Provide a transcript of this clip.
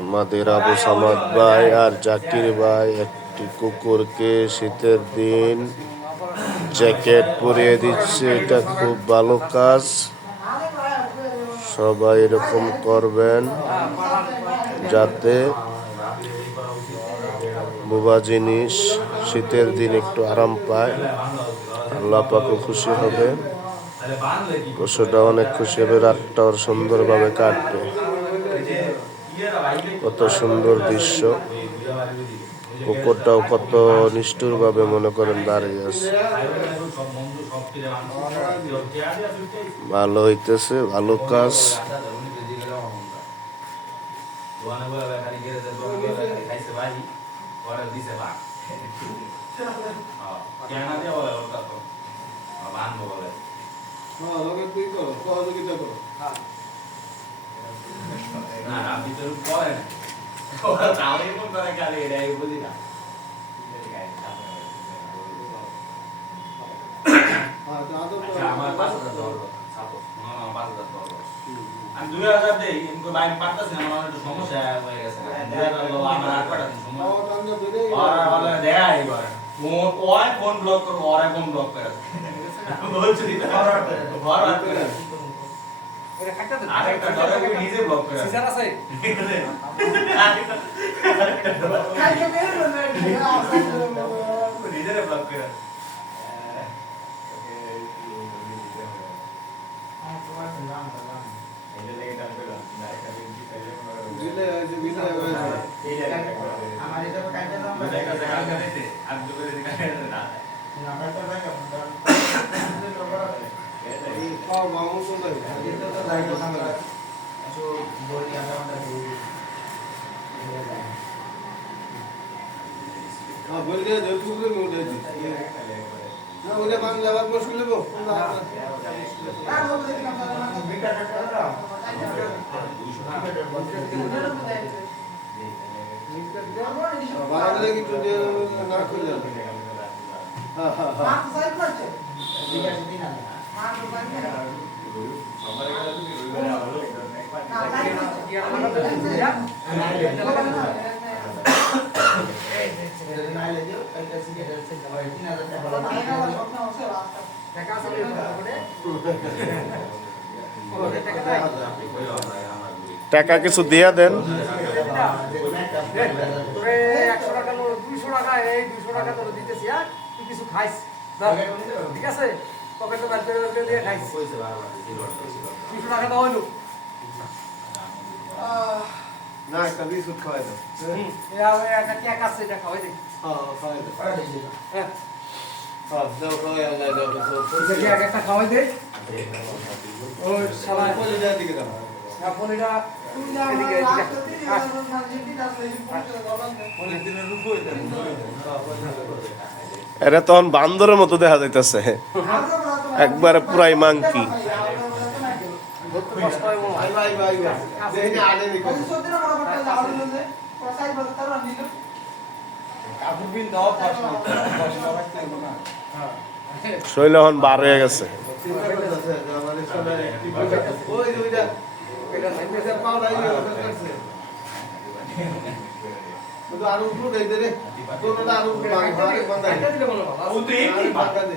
আমাদের আবু সামাদ ভাই আর জাকির ভাই, একটি কুকুরকে শীতের দিন জ্যাকেট পরিয়ে দিচ্ছে। এটা খুব ভালো কাজ। সবাই এরকম করবেন যাতে বোবা জিনিস শীতের দিন একটু আরাম পায়, আল্লাহ পাকও খুশি হবে। পশুটা অনেক খুশি হবে রাতটা ওর সুন্দরভাবে কাটবে। কত সুন্দর দৃশ্য। কুকুরটাও কত নিষ্ঠুরভাবে মনে করেন দাঁড়িয়ে আছে। ভালো হইতেছে, ভালো কাজ। হ্যাঁ। সহযোগিতা করো না আপনি তো ওরা করে গেলে বুঝি হ্যাঁ আচ্ছা আমার পাঁচ হাজার দরকার আমি দুই হাজার দিই কিন্তু বাইরে পারতেছি না, আমার একটু সমস্যা হয়ে গেছে। দুই আমার আর কটা দিন সময়? খাওয়া টাঙ্গা ধরে ওরা বলে দেয়া এবার মোর ফোন ব্লক করব ওরাই ফোন ব্লক করে। বলছি ফরওয়ার্ড করে আরেকটা ডলার আমি নিজে ব্লক করে নিজেরে ব্লক করে। দিলে ওই যে বিলে তো নাই হ্যাঁ। বল কিন্তু না খুলে যাবে হ্যাঁ হ্যাঁ হ্যাঁ টাকা কিছু দিয়ে দেন। টাকা এই টাকা দিতেছি কিছু খাইস। ঠিক আছে? দিয়ে টাকা দাও না বিস্কুট খাওয়াই দাও। একটা কেক আছে এটা খাওয়াই দিই হ্যাঁ খাওয়াই হ্যাঁ। হ্যাঁ দাও খাওয়াই আল্লাহ দাও এটা কেক একটা খাওয়াই দে। শালা। দিকে দাও এদিকে তখন বান্দরের মতো দেখা যাইতেছে। একবারে পুরাই মাংকি। শৈল এখন বার হয়ে গেছে। আরও উপর দেই দে রে আরও ভালো। দে